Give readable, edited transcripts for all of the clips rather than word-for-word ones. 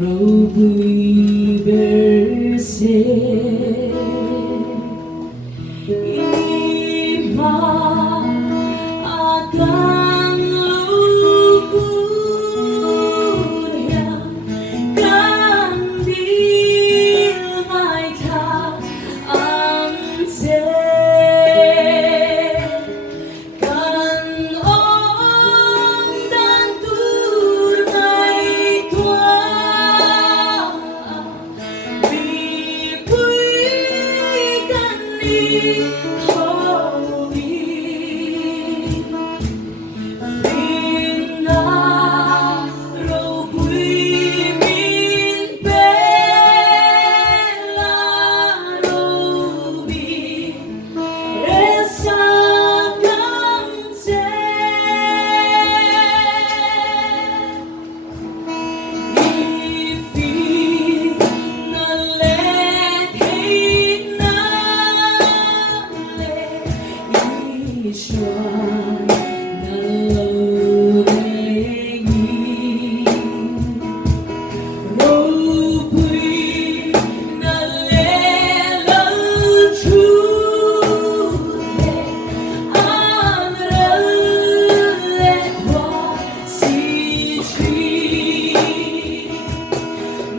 Roubui berse iba akan luputnya kandil maika ante kan om dan tunai tua dipuikan di hobi Rina robui min bella robi resa kante ifi nalet hinale ishwar nalorengi robui nalela chude anraletwa si chi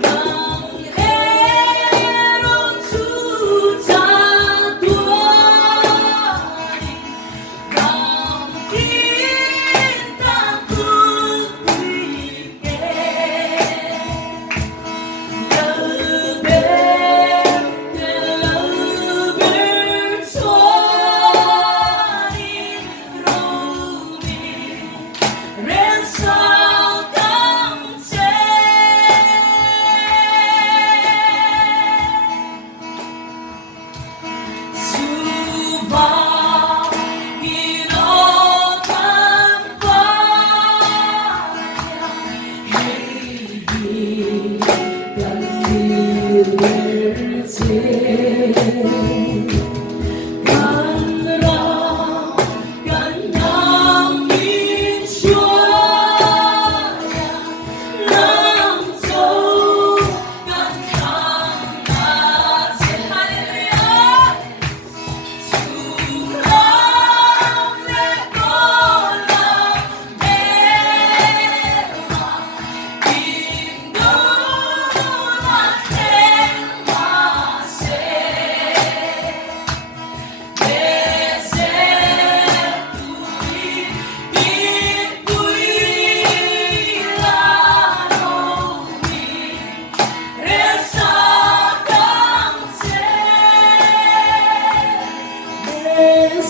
nang eron tutatuan nang kita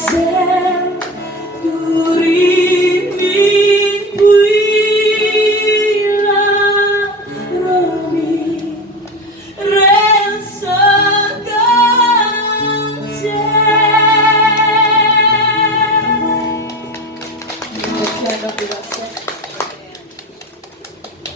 say